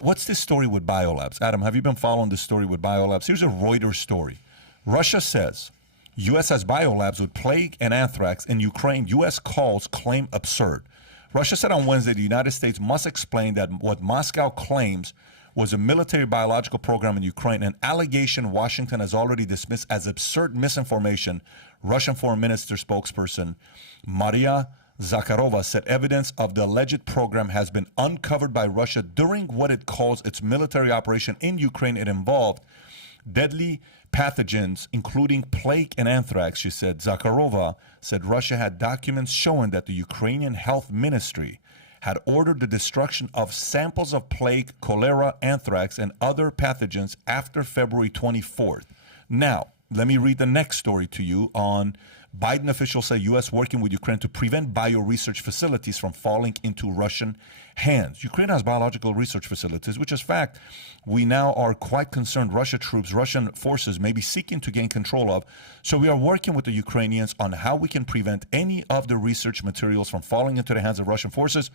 what's this story with Biolabs? Adam, have you been following this story with Biolabs? Here's a Reuters story. Russia says U.S. has biolabs with plague and anthrax in Ukraine. U.S. calls claim absurd. Russia said on Wednesday the United States must explain that what Moscow claims was a military biological program in Ukraine, an allegation Washington has already dismissed as absurd misinformation. Russian Foreign Minister spokesperson Maria Zakharova said evidence of the alleged program has been uncovered by Russia during what it calls its military operation in Ukraine. It involved deadly pathogens, including plague and anthrax, she said. Zakharova said Russia had documents showing that the Ukrainian Health Ministry had ordered the destruction of samples of plague, cholera, anthrax, and other pathogens after February 24th. Now, let me read the next story to you on Biden officials say U.S. working with Ukraine to prevent bio-research facilities from falling into Russian hands. Ukraine has biological research facilities, which is fact we now are quite concerned Russian forces may be seeking to gain control of. So we are working with the Ukrainians on how we can prevent any of the research materials from falling into the hands of Russian forces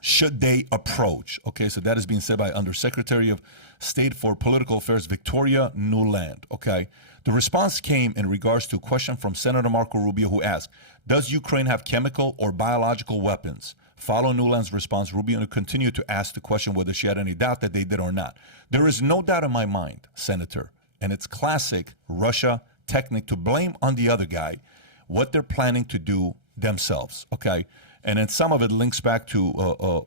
should they approach. Okay, so that is being said by Undersecretary of State for Political Affairs Victoria Nuland. Okay, the response came in regards to a question from Senator Marco Rubio, who asked, does Ukraine have chemical or biological weapons? Following Nuland's response, Rubio continued to ask the question whether she had any doubt that they did or not. There is no doubt in my mind, Senator, and it's classic Russia technique to blame on the other guy what they're planning to do themselves. Okay. And then some of it links back to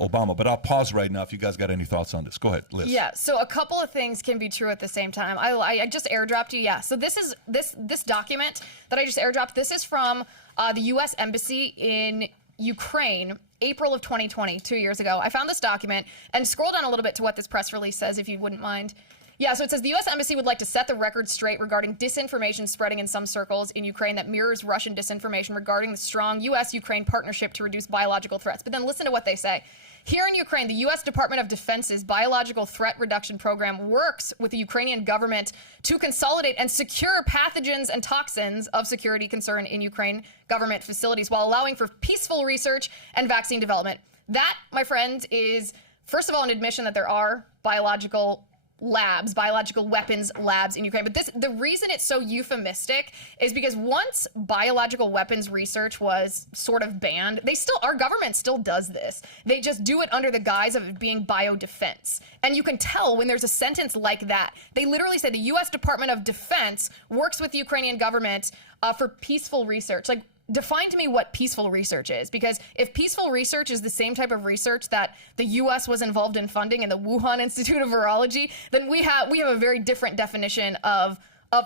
Obama. But I'll pause right now if you guys got any thoughts on this. Go ahead, Liz. Yeah, so a couple of things can be true at the same time. I just airdropped you, yeah. So this is this document that I just airdropped. This is from the U.S. Embassy in Ukraine, April of 2020, 2 years ago. I found this document and scroll down a little bit to what this press release says, if you wouldn't mind. Yeah, so it says the U.S. Embassy would like to set the record straight regarding disinformation spreading in some circles in Ukraine that mirrors Russian disinformation regarding the strong U.S.-Ukraine partnership to reduce biological threats. But then listen to what they say. Here in Ukraine, the U.S. Department of Defense's biological threat reduction program works with the Ukrainian government to consolidate and secure pathogens and toxins of security concern in Ukraine government facilities while allowing for peaceful research and vaccine development. That, my friend, is, first of all, an admission that there are biological weapons labs in Ukraine. But the reason it's so euphemistic is because once biological weapons research was sort of banned, our government still does this. They just do it under the guise of it being biodefense. And you can tell when there's a sentence like that. They literally say the U.S. Department of Defense works with the Ukrainian government for peaceful research. Like, define to me what peaceful research is, because if peaceful research is the same type of research that the U.S. was involved in funding in the Wuhan Institute of Virology, then we have a very different definition of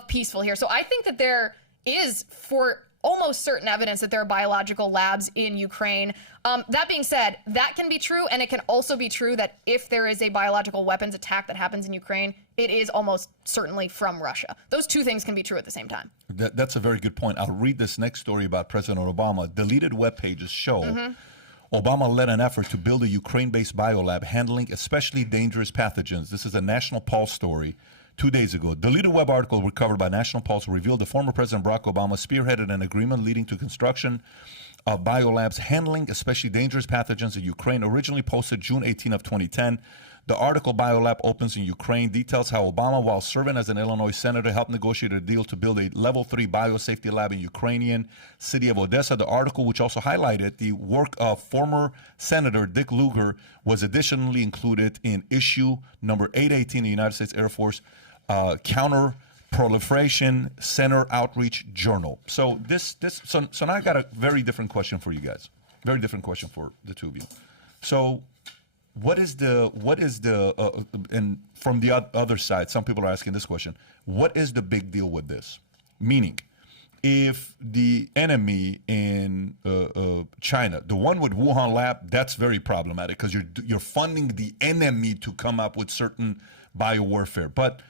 peaceful here. So I think that there is, for almost certain evidence, that there are biological labs in Ukraine. That being said, that can be true, and it can also be true that if there is a biological weapons attack that happens in Ukraine, it is almost certainly from Russia. Those two things can be true at the same time. That's a very good point. I'll read this next story about President Obama. Deleted web pages show Obama led an effort to build a Ukraine-based biolab handling especially dangerous pathogens. This is a National Pulse story 2 days ago. Deleted web article recovered by National Pulse revealed the former President Barack Obama spearheaded an agreement leading to construction of biolabs handling especially dangerous pathogens in Ukraine, originally posted June 18 of 2010. The article, Biolab Opens in Ukraine, details how Obama, while serving as an Illinois senator, helped negotiate a deal to build a level 3 biosafety lab in Ukrainian city of Odessa. The article, which also highlighted the work of former Senator Dick Lugar, was additionally included in issue number 818 of the United States Air Force Counter Proliferation Center Outreach Journal. So so now I got a very different question for you guys. Very different question for the two of you. So what is the and from the other side, some people are asking this question, what is the big deal with this? Meaning, if the enemy in China, the one with Wuhan lab, that's very problematic because you're funding the enemy to come up with certain biowarfare. But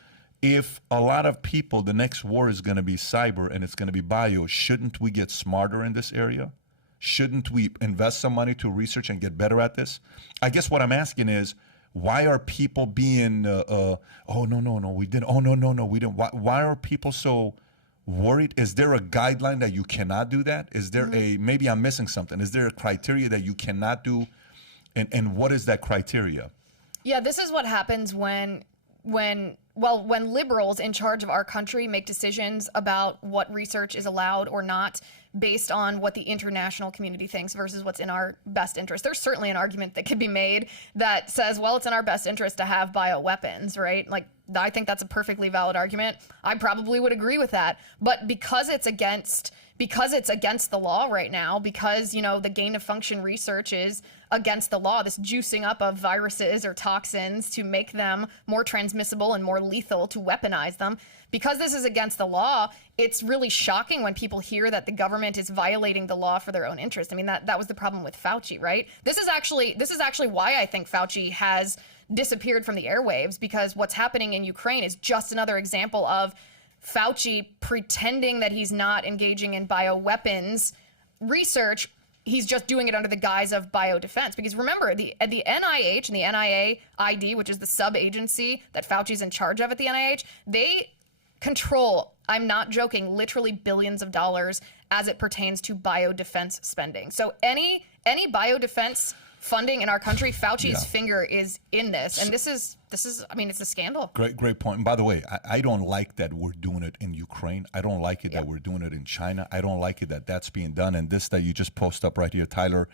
if a lot of people, the next war is going to be cyber and it's going to be bio, shouldn't we get smarter in this area? Shouldn't we invest some money to research and get better at this? I guess what I'm asking is, why are people being, oh, no, we didn't. Oh, no, we didn't. Why are people so worried? Is there a guideline that you cannot do that? Is there maybe I'm missing something. Is there a criteria that you cannot do? And what is that criteria? Yeah, this is what happens when liberals in charge of our country make decisions about what research is allowed or not based on what the international community thinks versus what's in our best interest. There's certainly an argument that could be made that says, well, it's in our best interest to have bioweapons, right? Like, I think that's a perfectly valid argument. I probably would agree with that. But because it's against the law right now, because, you know, the gain of function research is against the law, this juicing up of viruses or toxins to make them more transmissible and more lethal, to weaponize them, because this is against the law, it's really shocking when people hear that the government is violating the law for their own interest. I mean, that was the problem with Fauci, right? This is actually why I think Fauci has disappeared from the airwaves, because what's happening in Ukraine is just another example of Fauci pretending that he's not engaging in bioweapons research. He's just doing it under the guise of biodefense. Because remember, the NIH and the NIAID, which is the sub-agency that Fauci's in charge of at the NIH, they control, I'm not joking, literally billions of dollars as it pertains to biodefense spending. So any biodefense funding in our country, Fauci's finger is in this. And this is, I mean, it's a scandal. Great point. And by the way, I don't like that we're doing it in Ukraine. I don't like it that we're doing it in China. I don't like it that that's being done. And this that you just post up right here, Tyler,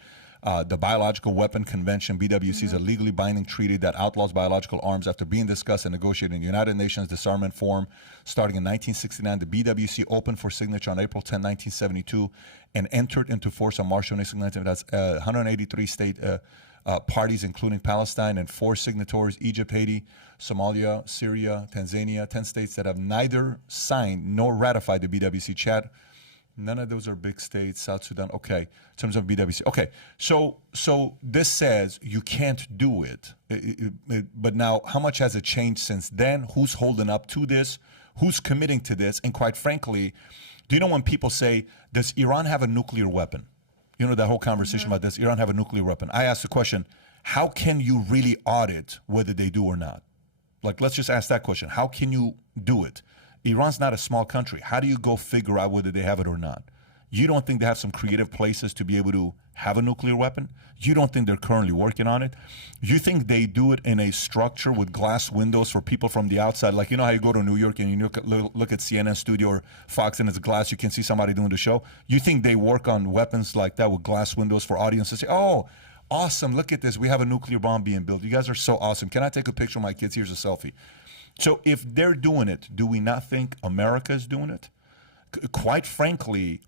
the Biological Weapon Convention, BWC, is a legally binding treaty that outlaws biological arms after being discussed and negotiated in the United Nations Disarmament Forum starting in 1969. The BWC opened for signature on April 10, 1972, and entered into force on March 26, 1970. That's 183 state parties, including Palestine, and 4 signatories: Egypt, Haiti, Somalia, Syria, Tanzania. 10 states that have neither signed nor ratified the BWC. Chad, none of those are big states. South Sudan. Okay, in terms of BWC. Okay, so this says you can't do it. But now, how much has it changed since then? Who's holding up to this? Who's committing to this? And quite frankly, do you know when people say, does Iran have a nuclear weapon? You know, that whole conversation about this, Iran have a nuclear weapon. I asked the question, how can you really audit whether they do or not? Like, let's just ask that question. How can you do it? Iran's not a small country. How do you go figure out whether they have it or not? You don't think they have some creative places to be able to have a nuclear weapon? You don't think they're currently working on it? You think they do it in a structure with glass windows for people from the outside? Like, you know how you go to New York and you look at CNN studio or Fox and it's glass, you can see somebody doing the show? You think they work on weapons like that with glass windows for audiences to say, oh, awesome, look at this, we have a nuclear bomb being built. You guys are so awesome. Can I take a picture of my kids? Here's a selfie. So if they're doing it, do we not think America is doing it? Quite frankly,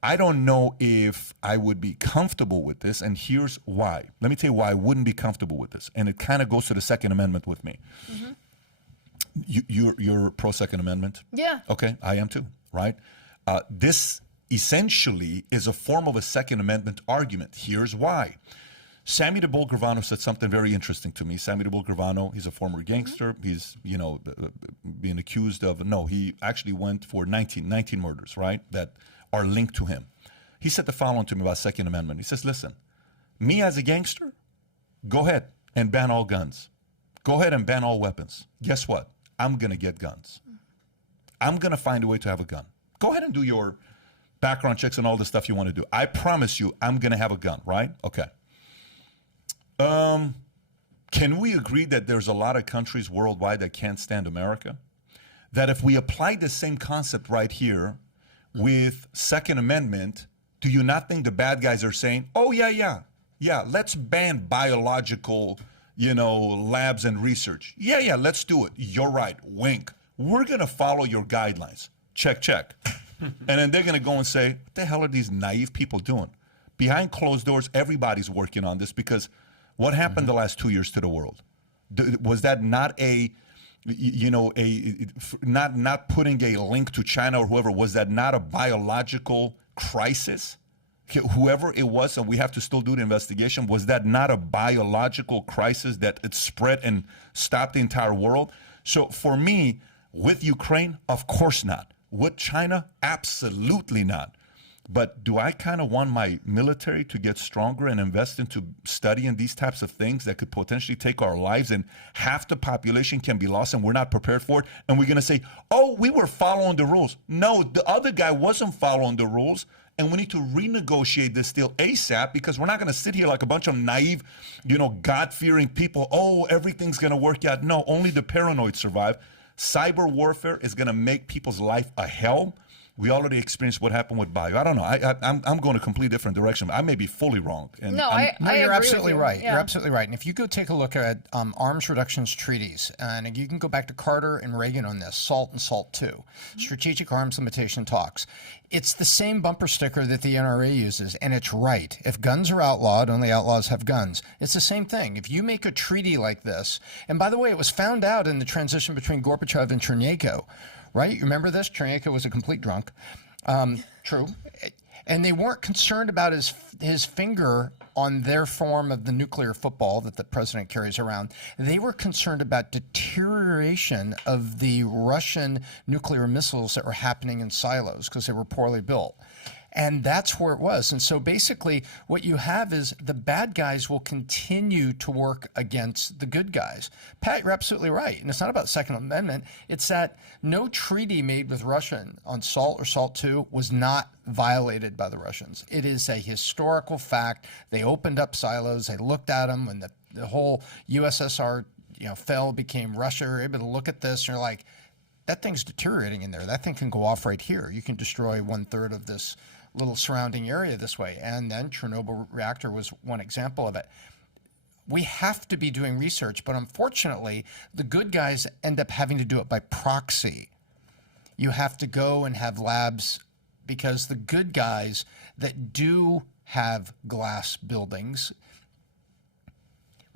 I don't know if I would be comfortable with this, and here's why. Let me tell you why I wouldn't be comfortable with this, and it kind of goes to the Second Amendment with me. You're pro-Second Amendment? Yeah. Okay, I am too, right? This essentially is a form of a Second Amendment argument. Here's why. Sammy the Bull Gravano said something very interesting to me. Sammy the Bull Gravano, he's a former gangster. He's, you know, being accused of, no, he actually went for 19 murders, right, that are linked to him. He said the following to me about Second Amendment. He says, listen, me as a gangster, go ahead and ban all guns. Go ahead and ban all weapons. Guess what? I'm going to get guns. I'm going to find a way to have a gun. Go ahead and do your background checks and all the stuff you want to do. I promise you, I'm going to have a gun, right? Okay. Can we agree that there's a lot of countries worldwide that can't stand America? That if we apply the same concept right here with Second Amendment, do you not think the bad guys are saying, oh, yeah, let's ban biological, labs and research. Yeah, let's do it. You're right. Wink. We're going to follow your guidelines. Check. And then they're going to go and say, what the hell are these naive people doing? Behind closed doors, everybody's working on this, because what happened the last 2 years to the world? Was that not not putting a link to China or whoever? Was that not a biological crisis? Whoever it was, and we have to still do the investigation, was that not a biological crisis that it spread and stopped the entire world? So for me, with Ukraine, of course not. With China, absolutely not. But do I kind of want my military to get stronger and invest into studying these types of things that could potentially take our lives, and half the population can be lost and we're not prepared for it? And we're going to say, oh, we were following the rules. No, the other guy wasn't following the rules. and we need to renegotiate this deal ASAP, because we're not going to sit here like a bunch of naive, God-fearing people. Oh, everything's going to work out. No, only the paranoid survive. Cyber warfare is going to make people's life a hell. We already experienced what happened with bio. I don't know. I'm going a completely different direction. I may be fully wrong. And No, No, I you're agree absolutely with you. right. Yeah. You're absolutely right. And if you go take a look at arms reductions treaties, and you can go back to Carter and Reagan on this, SALT and SALT II, strategic arms limitation talks. It's the same bumper sticker that the NRA uses, and it's right. If guns are outlawed, only outlaws have guns. It's the same thing. If you make a treaty like this, and by the way, it was found out in the transition between Gorbachev and Chernenko, right? You remember this? Chernenko was a complete drunk. True. And they weren't concerned about his finger on their form of the nuclear football that the president carries around. They were concerned about deterioration of the Russian nuclear missiles that were happening in silos because they were poorly built. And that's where it was. And so basically what you have is the bad guys will continue to work against the good guys. Pat, you're absolutely right. And it's not about Second Amendment. It's that no treaty made with Russia on SALT or SALT II was not violated by the Russians. It is a historical fact. They opened up silos. They looked at them when the whole USSR fell, became Russia. They were able to look at this and you're like, that thing's deteriorating in there. That thing can go off right here. You can destroy 1/3 of this little surrounding area this way. And then Chernobyl reactor was one example of it. We have to be doing research, but unfortunately, the good guys end up having to do it by proxy. You have to go and have labs because the good guys that do have glass buildings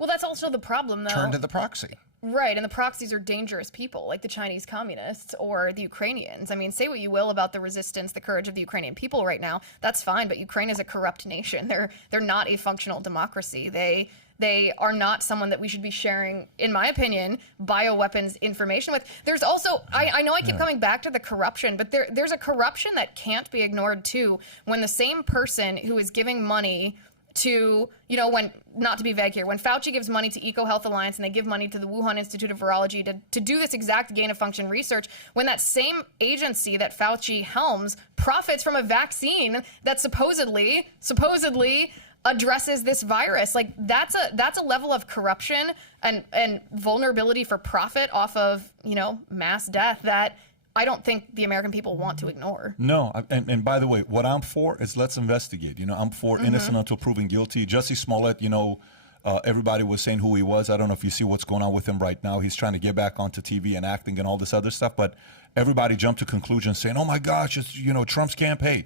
Well, that's also the problem, though. turn to the proxy. Right, and the proxies are dangerous people, like the Chinese communists or the Ukrainians. I mean, say what you will about the resistance, the courage of the Ukrainian people right now. That's fine, but Ukraine is a corrupt nation. They're not a functional democracy. They are not someone that we should be sharing, in my opinion, bioweapons information with. There's also, I know I keep coming back to the corruption, but there's a corruption that can't be ignored too, when the same person who is giving money to, when, not to be vague here, when Fauci gives money to EcoHealth Alliance and they give money to the Wuhan Institute of Virology to do this exact gain of function research, when that same agency that Fauci helms profits from a vaccine that supposedly addresses this virus, like that's a level of corruption and vulnerability for profit off of, mass death that I don't think the American people want to ignore. No, and by the way, what I'm for is let's investigate. I'm for innocent until proven guilty. Jussie Smollett, everybody was saying who he was. I don't know if you see what's going on with him right now. He's trying to get back onto TV and acting and all this other stuff, but everybody jumped to conclusions saying, oh my gosh, it's, Trump's campaign.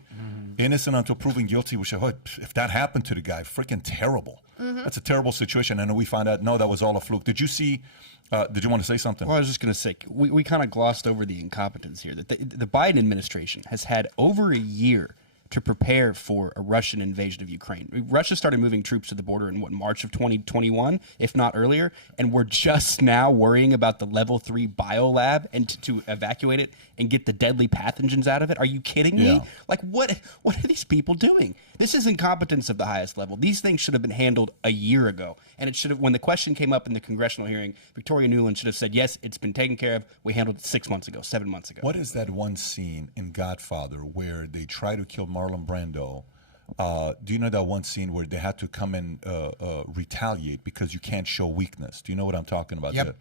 Innocent until proven guilty, which if that happened to the guy, freaking terrible. That's a terrible situation. And then we find out, no, that was all a fluke. Did you see, did you want to say something? Well, I was just going to say, we kind of glossed over the incompetence here. That the Biden administration has had over a year to prepare for a Russian invasion of Ukraine. Russia started moving troops to the border in March of 2021, if not earlier, and we're just now worrying about the level 3 biolab and to evacuate it and get the deadly pathogens out of it. Are you kidding me? Yeah. Like, what are these people doing? This is incompetence of the highest level. These things should have been handled a year ago. And it should have, when the question came up in the congressional hearing, Victoria Nuland should have said, yes, it's been taken care of. We handled it 6 months ago, 7 months ago. What is that one scene in Godfather where they try to kill Marlon Brando? Do you know that one scene where they had to come and retaliate because you can't show weakness? Do you know what I'm talking about? Yep.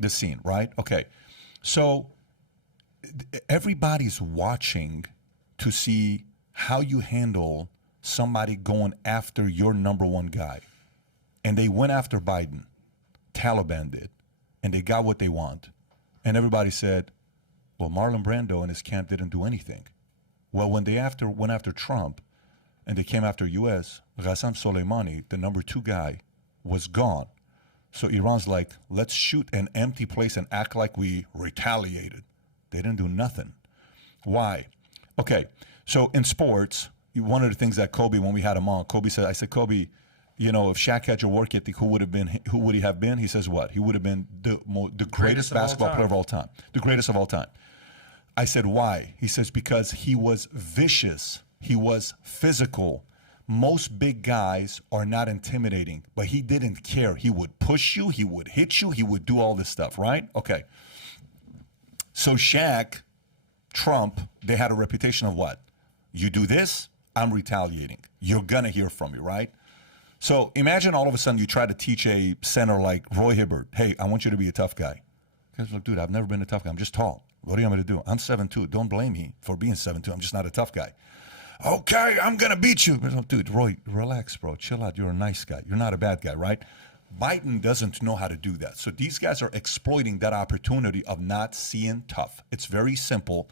The scene, right? Okay. So everybody's watching to see how you handle somebody going after your number one guy. And they went after Biden. Taliban did. And they got what they want. And everybody said, well, Marlon Brando and his camp didn't do anything. Well, when they went after Trump and they came after U.S., Qasem Soleimani, the number 2 guy, was gone. So Iran's like, let's shoot an empty place and act like we retaliated. They didn't do nothing. Why? Okay, so in sports, one of the things that Kobe, when we had him on, Kobe said, I said, Kobe, if Shaq had your work ethic, who would he have been? He says what? He would have been the greatest basketball player of all time. The greatest of all time. I said, why? He says, because he was vicious. He was physical. Most big guys are not intimidating, but he didn't care. He would push you. He would hit you. He would do all this stuff, right? Okay. So Shaq, Trump, they had a reputation of what? You do this, I'm retaliating. You're going to hear from me, right? So imagine all of a sudden you try to teach a center like Roy Hibbert, hey, I want you to be a tough guy. Guys like, dude, I've never been a tough guy. I'm just tall. What do you want me to do? I'm 7'2". Don't blame me for being 7'2". I'm just not a tough guy. Okay, I'm going to beat you. Dude, Roy, relax, bro. Chill out. You're a nice guy. You're not a bad guy, right? Biden doesn't know how to do that. So these guys are exploiting that opportunity of not seeing tough. It's very simple.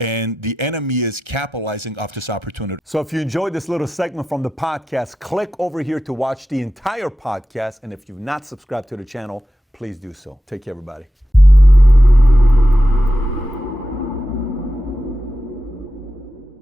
And the enemy is capitalizing off this opportunity. So if you enjoyed this little segment from the podcast, click over here to watch the entire podcast. And if you've not subscribed to the channel, please do so. Take care, everybody.